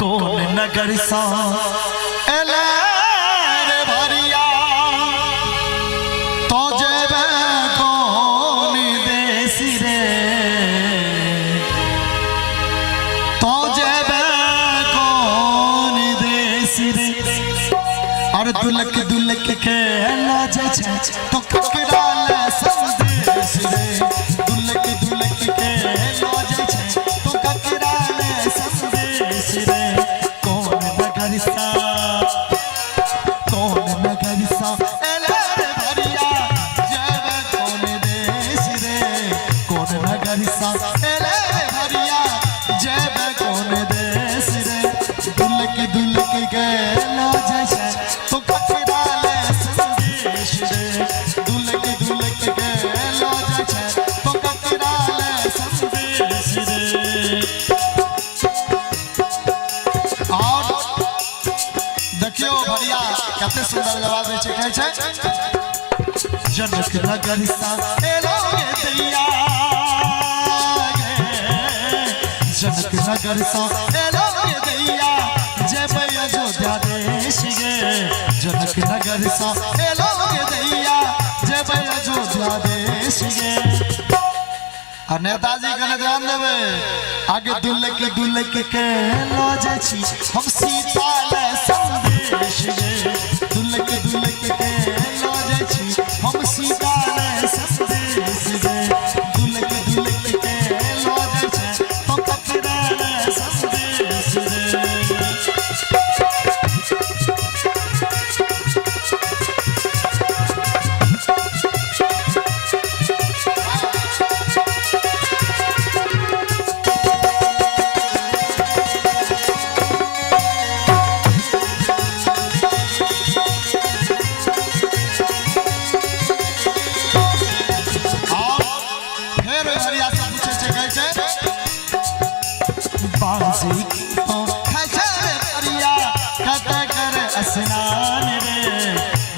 कौन नगर सा एले रे भरिया तो जेबे कौन देश रे तो जेबे कौन देश रे और दुलक दुलक के लाज छे तो ककरा ले संदेश रे दुलक दुलक के लाज छे तो ककरा ले संदेश रे कौन नगर सा एले रे भरिया जेबे कौन देश रे कौन नगर सा एले रे भरिया जेबे कौन देश रे दुलक दुलक के लाज छे तो ककरा ले संदेश रे दुलक दुलक के लाज छे तो ककरा ले संदेश रे। और देखियो भरिया कते सुंदर जवाब दे छै, कहै छै जनक नगर सा एलो गे दैया जनक नगर सा एलो गे दैया जेबै अयोध्या देश गे जनक नगर सा एलो गे दैया जेबै अयोध्या देश गे। और नेताजी के ध्यान देवे आगे दुलक दुलक के लाज छी हम सीता ले संदेश गे दुलक दुलक के लाज छी हम सीता ले संदेश गे दुलक दुलक के लाज छे तो ककरा ले संदेश रे। बाजी की तो खचर भरिया कते करे स्नान रे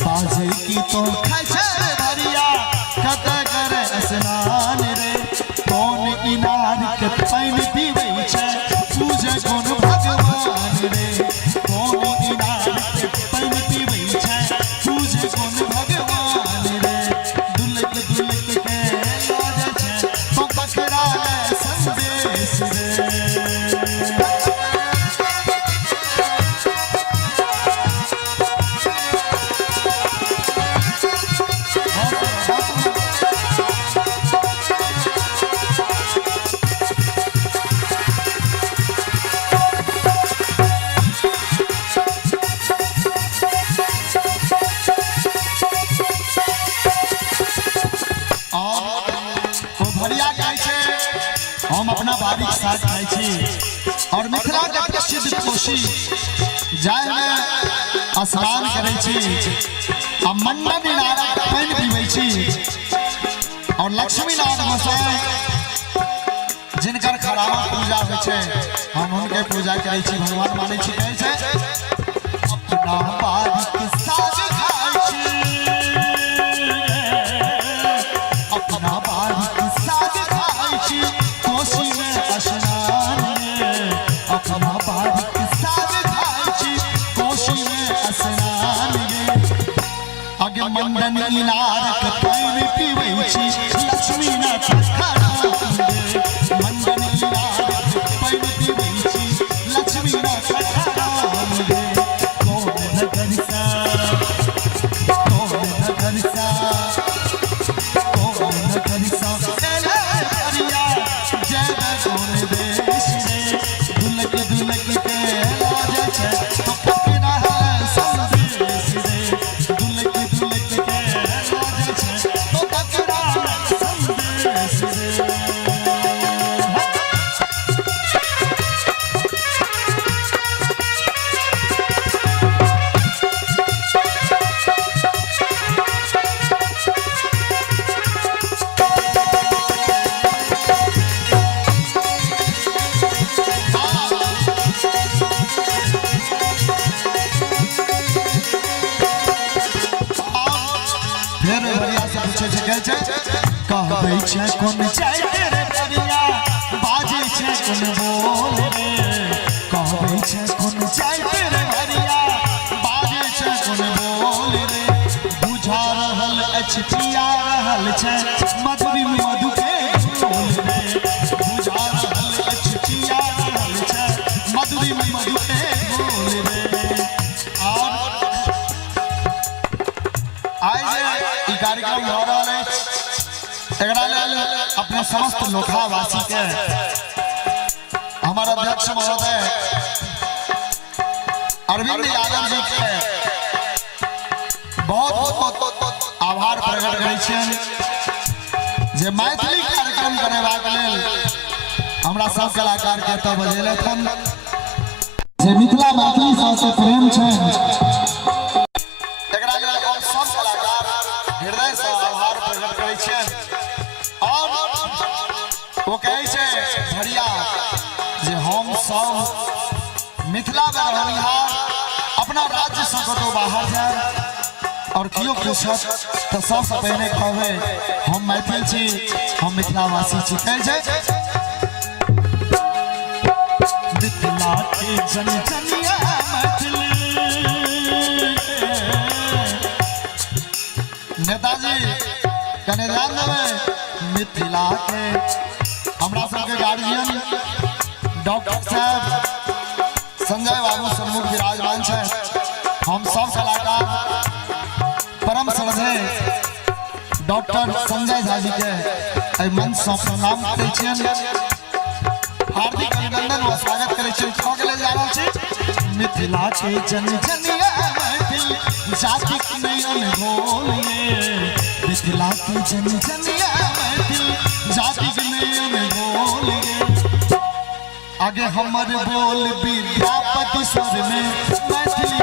बाजी की तो खचर भरिया कते करे स्नान रे कौन इनार के पानी पीवे छे पूजे कौन भगवान रे कौन इनार के पानी पीवे छे पूजे कौन भगवान रे दुलक दुलक के लाज छे तो ककरा ले संदेश रे। हम अपना बारीक साथ खाई छी और मिथिला के प्रसिद्ध कोशी जाय में स्नान करे छी आ मंडन इनारा पानी पीबै छी और लक्ष्मी नारायण गोसाई जिनकर खराबा पूजा होइ छै हम उनके पूजा करे छी भगवान माने छी। कहै छै अपना बारीक साथ खाई छी अपना बारीक साथ खाई छी कोशी में स्नान अपना बारीक साथ खाई छी कोशी में स्नान आगे मंडन इनार के पानी पीबै छी लक्ष्मी नाथ खड़ा मंडन इनार के पानी पीबै छी लक्ष्मी नाथ खड़ा कौन नगर सा कौन नगर सा कौन नगर सा एले भरिया जेबे कौन देश रे दुलक दुलक के लाज छे तो ककरा ले संदेश रे दुलक दुलक के लाज छे तो ककरा ले संदेश रे। कहबै छै कोन चाइर भरिया बाजे छै कोन बोल रे कहबै छै मस्ती में मधु के घोल रे। और आज ई कार्यक्रम हो रहा है एकरा लेल अपने समस्त लोखावासी के हमारा अध्यक्ष महोदय अरविंद यादव जी के बहुत बहुत आभार प्रकट करै छियनि जे मैथिली कार्यक्रम करेबाक लेल हमरा सब कलाकार के तो बजेले थन जे मिथिला मैथिली से प्रेम छै एकरा लेल हम सब कलाकार हृदय से आभार प्रकट करै छियनि। और वो कहै छै भरिया जे हम सब मिथिला में रहनिहार अपना राज्य से कतौ बाहर जाए और कियो पूछत तो सबसे पहले कहबे हम मैथिल छी हम मिथिलावासी छी। कहै छै मिथिला के जन जनिया मैथिली नेताजी कने ध्यान देबै मिथिला के हमरा सबके गार्जियन डॉक्टर साहब संजय बाबू सम्मुख विराजमान छै। हम सब कलाकार परम श्रद्धेय डॉक्टर संजय झा जी के मंच से प्रणाम करै छियनि, हार्दिक अभिनंदन व स्वागत करै छियनि। कह के ले जा रहल छी मिथिला के जन जनिया मैथिल जाति के नयन घोल ये मिथिला के जन जनिया मैथिल जाति के नयन घोल ये। आगे हमर बोल विद्यापति स्वर में मैथिली